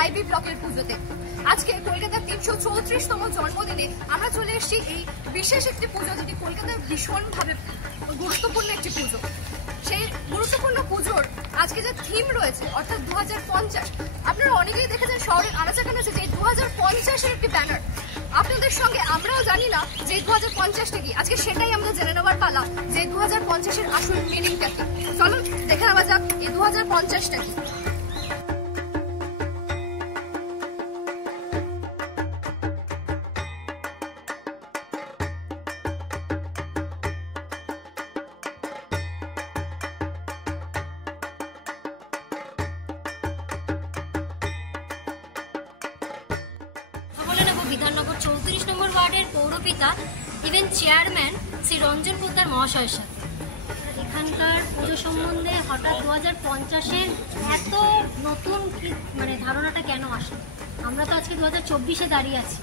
IB ব্লকের পুজোতে। আজকে কলকাতার ৩৩৪তম জন্মদিনে আমরা চলে এসেছি এই বিশেষ একটি পুজো, যেটি কলকাতার ভীষণভাবে গুরুত্বপূর্ণ একটি পুজো। সেই গুরুত্বপূর্ণ পুজোর আজকে যে থিম রয়েছে অর্থাৎ 2050, আপনারা অনেকেই দেখেছেন শহরের আনাচে-কানাচে যে 2050-এর একটি ব্যানার। আপনাদের সঙ্গে আমরাও জানি না যে 2050টা কি, আজকে সেটাই আমরা জেনে নেওয়ার পালা যে 2050-এর আসল মিনিংটা কি। চলুন দেখে নেওয়া যাক এই 2050টা কি। বিধাননগর 34 নম্বর ওয়ার্ডের পৌরপিতা ইভেন চেয়ারম্যান শ্রী রঞ্জন পোদ্দার মহাশয়ের সাথে এখানকার পুজো সম্বন্ধে হঠাৎ 2050-এর এত নতুন ধারণাটা কেন আসে? আমরা তো আজকে 2024-এ দাঁড়িয়ে আছি,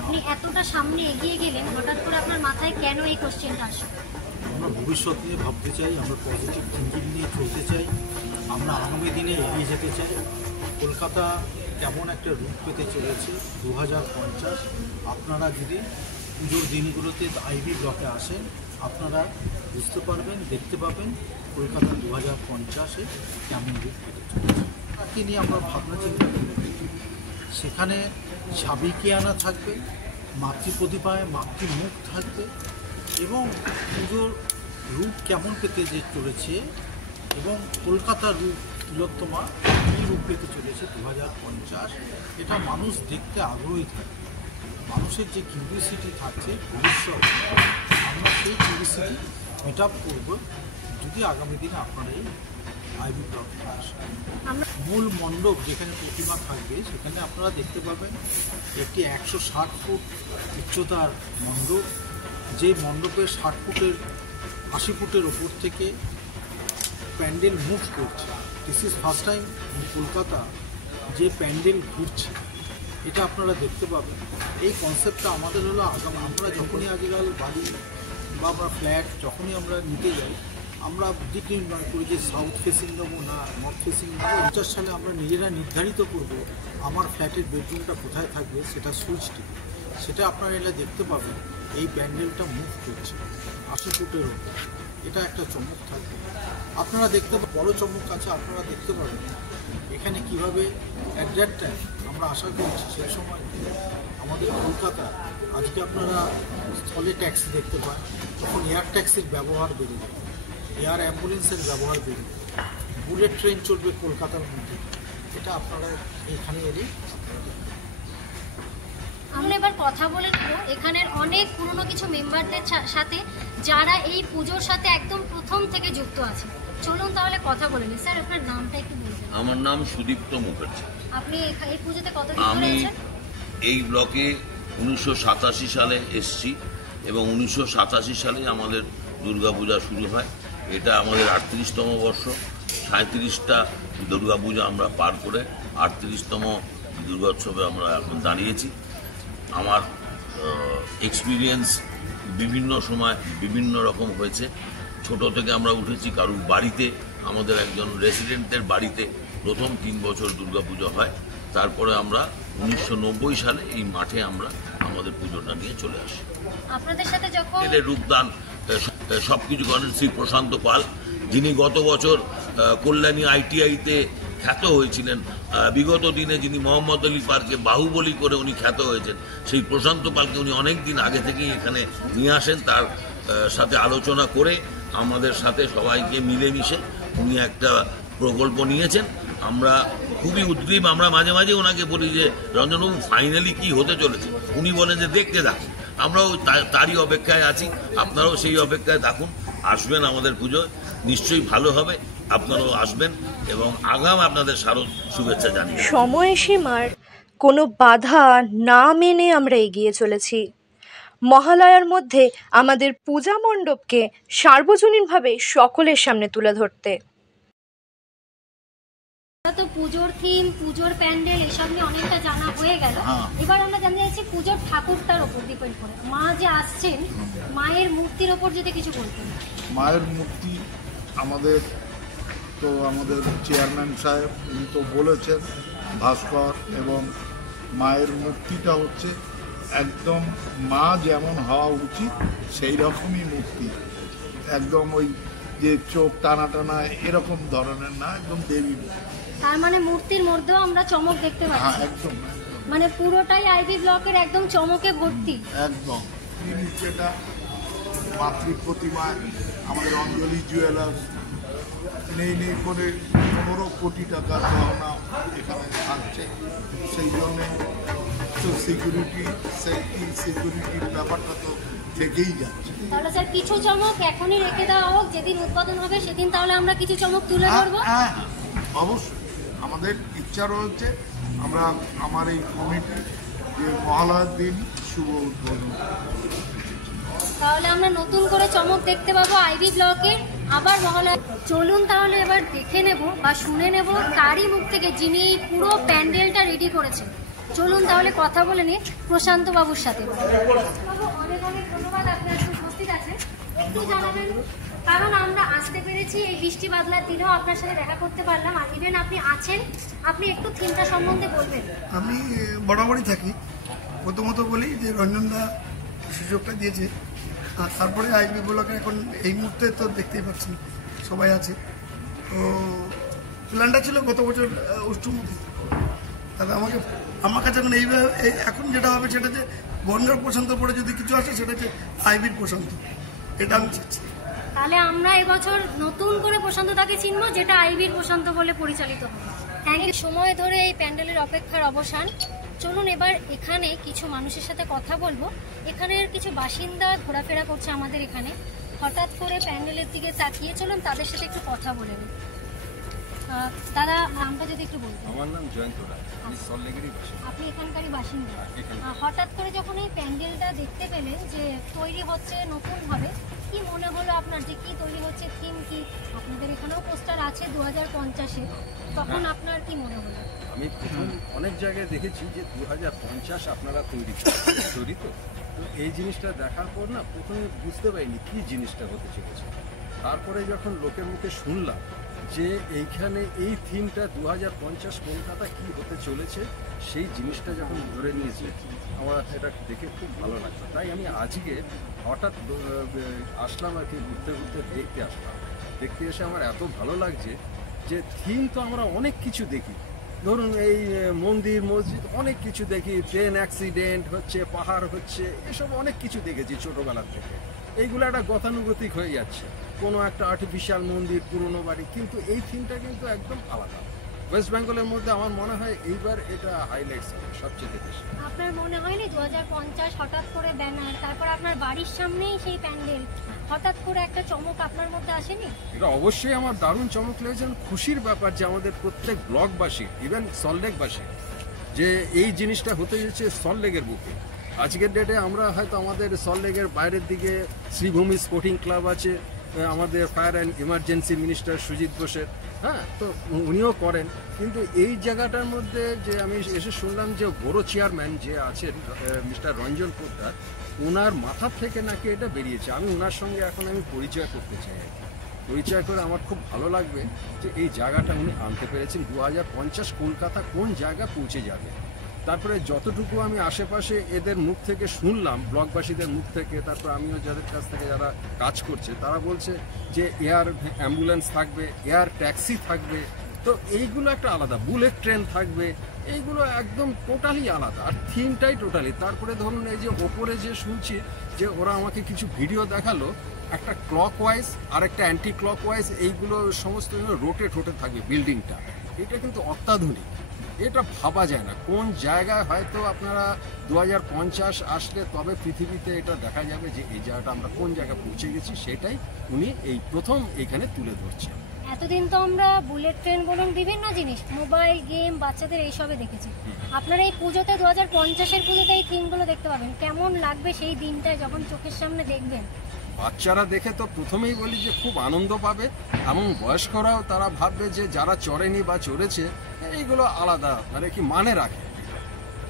আপনি এতটা সামনে এগিয়ে গেলেন, হঠাৎ করে আপনার মাথায় কেন এই কোশ্চেনটা আসে? আমরা ভবিষ্যৎ নিয়ে ভাবতে চাই, আমরা পজিটিভ থিঙ্কিং নিয়ে চলতে চাই, আমরা আগামী দিনে এগিয়ে যেতে চাই। কলকাতা কেমন একটা রূপ পেতে চলেছে 2050। আপনারা যদি পুজোর দিনগুলোতে আইবি ব্লকে আসেন, আপনারা বুঝতে পারবেন, দেখতে পাবেন কলকাতা 2050-এ কেমন রূপ পেতে চলেছে। তাকে নিয়ে আমরা ভাবনা চিন্তা করি। সেখানে সাবিকিয়ানা থাকবে, মাতৃপ্রতিভায় মাতৃমুখ থাকবে, এবং পুজোর রূপ কেমন পেতে যে চলেছে এবং কলকাতার রূপ তিলোত্তমা কী রূপ পেতে চলেছে 2050, এটা মানুষ দেখতে আগ্রহী থাকে। মানুষের যে কিউরিওসিটি থাকছে ভবিষ্যৎ, আমরা সেই কিউরিওসিটি মেট আপ করবো যদি আগামী দিনে আপনারা এই আইবি ব্লকে আসেন। মূল মণ্ডপ যেখানে প্রতিমা থাকবে সেখানে আপনারা দেখতে পাবেন একটি 160 ফুট উচ্চতার মণ্ডপ, যে মণ্ডপের 80 ফুটের ওপর থেকে প্যান্ডেল মুভ করছে। This is first time in Kolkata যে প্যান্ডেল ঘুরছে, এটা আপনারা দেখতে পাবেন। এই কনসেপ্টটা আমাদের হলো আমরা যখনই আজকাল বাড়ি বা আমরা ফ্ল্যাট যখনই আমরা নিতে যাই, আমরা দিক নির্মাণ করি যে সাউথ ফেসিং নেবো না নর্থ ফেসিং নেবো। 50 সালে আমরা নিজেরা নির্ধারিত করব আমার ফ্ল্যাটের বেডরুমটা কোথায় থাকবে, সেটা সুইচ টিপে সেটা আপনারা এলে দেখতে পাবেন এই প্যান্ডেলটা মুভ করছে 80 ফুটের ওপর। এটা একটা চমক থাকবে। আপনারা দেখতে বড় চমক আছে, আপনারা দেখতে পাবেন এখানে কীভাবে অ্যাট দ্যাট টাইম আমরা আশা করছি সেই সময় আমাদের কলকাতা, আজকে আপনারা স্থলে ট্যাক্সি দেখতে পান, তখন এয়ার ট্যাক্সির ব্যবহার বেড়ে যাবে, এয়ার অ্যাম্বুলেন্সের ব্যবহার বেড়ে যাবে, বুলেট ট্রেন চলবে কলকাতার মধ্যে। এটা আপনারা এখানে এলেই আমরা এবার কথা বলে নেব এখানের অনেক পুরনো কিছু মেম্বারদের সাথে যারা এই পুজোর সাথে একদম প্রথম থেকে যুক্ত আছে। চলুন তাহলে কথা বলে নিই। স্যার, আপনার নামটা একটু বলবেন? আমার নাম সুদীপ্ত মুখার্জি। আপনি এই পুজোতে কতদিন ধরে আমি আছেন? এই ব্লকে 1987 সালে এসেছি এবং 1987 সালে আমাদের দুর্গাপূজা শুরু হয়। এটা আমাদের 38তম বর্ষ। 37টা দুর্গাপূজা আমরা পার করে 38তম দুর্গোৎসবে আমরা এখন দাঁড়িয়েছি। আমার এক্সপিরিয়েন্স বিভিন্ন সময় বিভিন্ন রকম হয়েছে। ছোট থেকে আমরা উঠেছি কারুর বাড়িতে, আমাদের একজন রেসিডেন্টের বাড়িতে প্রথম 3 বছর দুর্গাপুজো হয়। তারপরে আমরা 1990 সালে এই মাঠে আমরা আমাদের পুজোটা নিয়ে চলে আসি। আপনাদের সাথে যখন এদের রূপদান সবকিছু করেন শ্রী প্রশান্ত পাল, যিনি গত বছর কল্যাণী ITI-তে খ্যাত হয়েছিলেন। বিগত দিনে যিনি মোহাম্মদ আলী পার্কে বাহুবলী করে উনি খ্যাত হয়েছেন, সেই প্রশান্ত পালকে উনি অনেক দিন আগে থেকেই এখানে নিয়ে আসেন। তার সাথে আলোচনা করে আমাদের সাথে সবাইকে মিলেমিশে উনি একটা প্রকল্প নিয়েছেন। আমরা খুবই উদ্গ্রীব। আমরা মাঝে মাঝে ওনাকে বলি যে রঞ্জনবাবু ফাইনালি কি হতে চলেছে, উনি বলেন যে দেখতে থাকুন। আমরাও তারই অপেক্ষায় আছি, আপনারাও সেই অপেক্ষায় থাকুন। আসবেন আমাদের পুজোয়, নিশ্চয়ই ভালো হবে, আপনারাও আসবেন এবং আগাম আপনাদের শারদ শুভেচ্ছা জানিয়ে সময়সীমার কোনো বাধা না মেনে আমরা এগিয়ে চলেছি। মহালয়ার মধ্যে আমাদের পূজা মণ্ডপকে সার্বজনীনভাবে সকলের সামনে তুলে ধরতে। তো পুজোর থিম, পুজোর প্যান্ডেল এসব নিয়ে অনেকটা জানা হয়ে গেল। এবার আমরা জানতে চাইছি পুজোর ঠাকুরটার উপর ডিপেন্ড করে মা যে আসছেন, মায়ের মূর্তির ওপর যদি কিছু বলতেন। মায়ের মূর্তি আমাদের চেয়ারম্যান সাহেব উনি তো বলেছেন ভাস্কর এবং মায়ের মূর্তিটা হচ্ছে একদম মা যেমন হওয়া উচিত সেই রকমই মূর্তি, একদম ওই যে চোখ টানা টানা এরকম ধরনের না, একদম দেবী। তার মানে মূর্তির মধ্যেও আমরা চমক দেখতে হ্যাঁ পাচ্ছি। একদম মানে পুরোটাই আইভি ব্লকের একদম চমকে ভর্তি। একদম। যেটা মাতৃ প্রতিমা আমাদের অঞ্জলি জুয়েলার্স নেই করে 15 কোটি টাকা গহনা এখানে থাকছে, সেই জন্যে তো সিকিউরিটির ব্যাপারটা তো থেকেই যাচ্ছে। তাহলে স্যার কিছু চমক এখনই রেখে দেওয়া হোক, যেদিন উদ্বোধন হবে সেদিন তাহলে আমরা কিছু চমক তুলে ধরবো। হ্যাঁ অবশ্যই, আমাদের ইচ্ছা রয়েছে আমরা আমার এই কমিটি যে মহালয়ার দিন শুভ উদ্বোধন। তাহলে আমরা নতুন করে চমক দেখতে পাবো আইভি ব্লকে আবার মহালয়া। চলুন তাহলে এবার দেখে নেব বা শুনে নেব তারই মুখ থেকে, যিনি এই পুরো প্যান্ডেলটা রেডি করেছেন। চলুন তাহলে কথা বলে নিই প্রশান্ত বাবুর সাথে। বাবু, অনেক অনেক ধন্যবাদ, আপনার উপস্থিত আছেন। একটু জানাবেন, কারণ আমরা আসতে পেরেছি এই বৃষ্টি বাদলার দিনেও আপনার সাথে দেখা করতে পারলাম, আর ইভেন আপনি আছেন, আপনি একটু থিমটা সম্বন্ধে বলবেন। আমি বরাবরই থাকি। প্রথমত বলি যে রঞ্জনদা সুযোগটা দিয়েছে, আর তারপরে আইভি ব্লকে এখন এই মুহূর্তে তো দেখতেই পাচ্ছেন সবাই আছে। তো প্ল্যানটা ছিল গত বছর অষ্টমী, তবে আমার কাছে এখন এখন যেটা হবে সেটা যে বনগাঁর প্রশান্ত পরে যদি কিছু আসে সেটা হচ্ছে আইভির প্রশান্ত, এটা আমি চাচ্ছি। তাহলে আমরা এবছর নতুন করে প্রশান্ততাকে চিনবো, যেটা আইভির প্রশান্ত বলে পরিচালিত হবে। Thank you. সময় ধরে এই প্যান্ডেলের অপেক্ষার অবসান। চলুন এবার এখানে কিছু মানুষের সাথে কথা বলবো। এখানের কিছু বাসিন্দা ঘোরাফেরা করছে আমাদের এখানে, হঠাৎ করে প্যান্ডেলের দিকে তাকিয়ে। চলুন তাদের সাথে একটু কথা বলে নিই। দাদা, নামটা যদি একটু বলতেন। আমার নাম জয়ন্ত রায়, আমি সল্টলেকেরই বাসিন্দা। আপনি এখানকারই বাসিন্দা। হঠাৎ করে যখন এই প্যান্ডেলটা দেখতে পেলেন যে তৈরি হচ্ছে নতুনভাবে, কি মনে হলো আপনার যে কি তৈরি হচ্ছে, থিম কি? আপনাদের এখানেও পোস্টার আছে 2050-এ, তখন আপনার কি মনে হলো? আমি প্রথম অনেক জায়গায় দেখেছি যে 2050 আপনারা তৈরি তো এই জিনিসটা দেখার পর না প্রথমে বুঝতে পারিনি কি জিনিসটা হতে চলেছে। তারপরে যখন লোকের মুখে শুনলাম যে এইখানে এই থিমটা 2050 কলকাতা কি হতে চলেছে, সেই জিনিসটা যখন ধরে নিয়েছে আমার এটা দেখে খুব ভালো লাগতো। তাই আমি আজকে হঠাৎ আসলাম আর কি, ঘুরতে ঘুরতে দেখতে এসে আমার এত ভালো লাগছে যে থিম তো আমরা অনেক কিছু দেখি, ধরুন এই মন্দির মসজিদ অনেক কিছু দেখি, ট্রেন অ্যাক্সিডেন্ট হচ্ছে, পাহাড় হচ্ছে, এসব অনেক কিছু দেখেছি ছোটোবেলার থেকে। এইগুলো একটা গতানুগতিক হয়ে যাচ্ছে, কোনো একটা আর্টিফিশিয়াল মন্দির, পুরনো বাড়ি, কিন্তু এই থিমটা কিন্তু একদম আলাদা। ওয়েস্ট বেঙ্গলের মধ্যে আমার মনে হয় এইবার এটা হাইলাইটস হবে সবচেয়ে বেশি। আপনার মনে হয়নি 2050 হঠাৎ করে ব্যানার, তারপর আপনার বাড়ির সামনেই সেই প্যান্ডেল, হঠাৎ করে একটা চমক আপনার মধ্যে আসেনি? এটা অবশ্যই আমার দারুণ চমক লেগেছে। খুশির ব্যাপার যে আমাদের প্রত্যেক ব্লকবাসী, ইভেন সল্টলেকবাসী, যে এই জিনিসটা হতে যাচ্ছে সল্টলেকের বুকে। আজকের ডেটে আমরা হয়তো আমাদের সল্টলেকের বাইরের দিকে শ্রীভূমি স্পোর্টিং ক্লাব আছে, আমাদের fire and emergency minister Sujit বোসের, হ্যাঁ, তো উনিও করেন, কিন্তু এই জায়গাটার মধ্যে যে আমি এসে শুনলাম যে বড় চেয়ারম্যান যে আছেন মিস্টার রঞ্জন পোদ্দার, ওনার মাথার থেকে নাকি এটা বেরিয়েছে। আমি ওনার সঙ্গে এখন আমি পরিচয় করতে চাই, পরিচয় করে আমার খুব ভালো লাগবে যে এই জায়গাটা উনি আনতে পেরেছেন। 2050 কলকাতা কোন জায়গা পৌঁছে যাবে। তারপরে যতটুকু আমি আশেপাশে এদের মুখ থেকে শুনলাম, ব্লকবাসীদের মুখ থেকে, তারপর আমিও যাদের কাছ থেকে যারা কাজ করছে তারা বলছে যে এয়ার অ্যাম্বুলেন্স থাকবে, এয়ার ট্যাক্সি থাকবে, তো এইগুলো একটা আলাদা, বুলেট ট্রেন থাকবে, এইগুলো একদম টোটালি আলাদা, আর থিমটাই টোটালি। তারপরে ধরুন এই যে ওপরে যে শুনছি যে ওরা আমাকে কিছু ভিডিও দেখালো, একটা ক্লকওয়াইজ আর একটা অ্যান্টি ক্লকওয়াইজ, এইগুলো সমস্ত রোটেট হতে থাকবে বিল্ডিংটা। এটা কিন্তু অত্যাধুনিক, এটা ভাবা যায় না কোন জায়গায়। হয়তো আপনারা 2050 আসলে তবে পৃথিবীতে এটা দেখা যাবে যে এই জায়গাটা আমরা কোন জায়গায় পৌঁছে গেছি, সেটাই উনি এই প্রথম এখানে তুলে ধরছেন। এতদিন তো আমরা বুলেট ট্রেন বলুন, বিভিন্ন জিনিস, মোবাইল গেম, বাচ্চাদের এইসবে দেখেছি। আপনারা এই পুজোতে 2050-এর পুজোতে এই থিমগুলো দেখতে পাবেন, কেমন লাগবে সেই দিনটায় যখন চোখের সামনে দেখবেন? বাচ্চারা দেখে তো প্রথমেই বলি যে খুব আনন্দ পাবে, এবং বয়স্করাও তারা ভাববে যে যারা চড়েনি বা চড়েছে এইগুলো আলাদা, মানে কি মানে রাখে,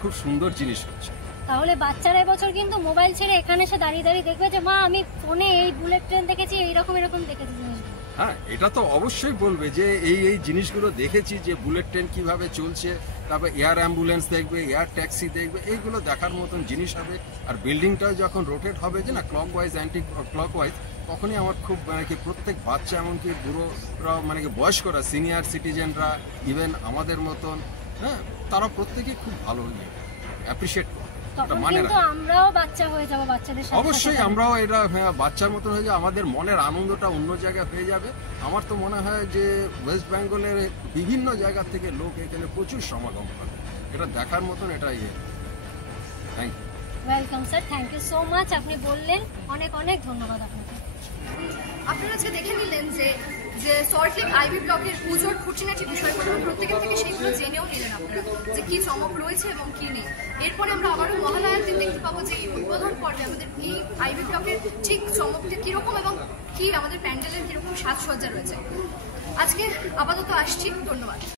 খুব সুন্দর জিনিস হচ্ছে। তাহলে বাচ্চারা এবছর কিন্তু মোবাইল ছেড়ে এখানে এসে দাঁড়িয়ে দাঁড়িয়ে দেখবে যে মা আমি ফোনে এই বুলেট ট্রেন দেখেছি, এইরকম এরকম দেখেছি জিনিসগুলো। হ্যাঁ, এটা তো অবশ্যই বলবে যে এই জিনিসগুলো দেখেছি, যে বুলেট ট্রেন কিভাবে চলছে, তারপর এয়ার অ্যাম্বুলেন্স দেখবে, এয়ার ট্যাক্সি দেখবে, এইগুলো দেখার মতন জিনিস হবে। আর বিল্ডিংটাও যখন রোটেট হবে যে না clock wise anti clock wise, তখনই আমার খুব মানে কি প্রত্যেক বাচ্চা এমনকি বুড়োরা মানে কি বয়স্করা, সিনিয়র সিটিজেনরা, ইভেন আমাদের মতন, হ্যাঁ, তারা প্রত্যেকেই খুব ভালো অ্যাপ্রিসিয়েট করে। তখন কিন্তু আমরাও বাচ্চা হয়ে যাব, বাচ্চাদের সাথে অবশ্যই আমরাও এটা বাচ্চার মতন হয়ে যাবে, আমাদের মনের আনন্দটা অন্য জায়গায় হয়ে যাবে। আমার তো মনে হয় যে ওয়েস্ট বেঙ্গলের বিভিন্ন জায়গা থেকে লোক এখানে প্রচুর সমাগম হবে, এটা দেখার মতন। এটা thank you. Welcome sir, thank you so much. আপনি বললেন, অনেক অনেক ধন্যবাদ আপনাকে। আপনারা আজকে দেখে নিলেন যে সল্টলেক আইভি ব্লকের পুজোর খুঁটিনাটি বিষয়গুলো প্রত্যেকের থেকে সেগুলো জেনেও নিলেন আপনারা যে কি চমক রয়েছে এবং কি নেই। এরপরে আমরা আবারও মহালয়ার দিন দেখতে পাবো যে এই উদ্বোধন পর্বে আমাদের এই আইভি ব্লকের ঠিক চমকটা কিরকম এবং কি আমাদের প্যান্ডেলের কিরকম সাজসজ্জা রয়েছে। আজকে আপাতত আসছি, ধন্যবাদ।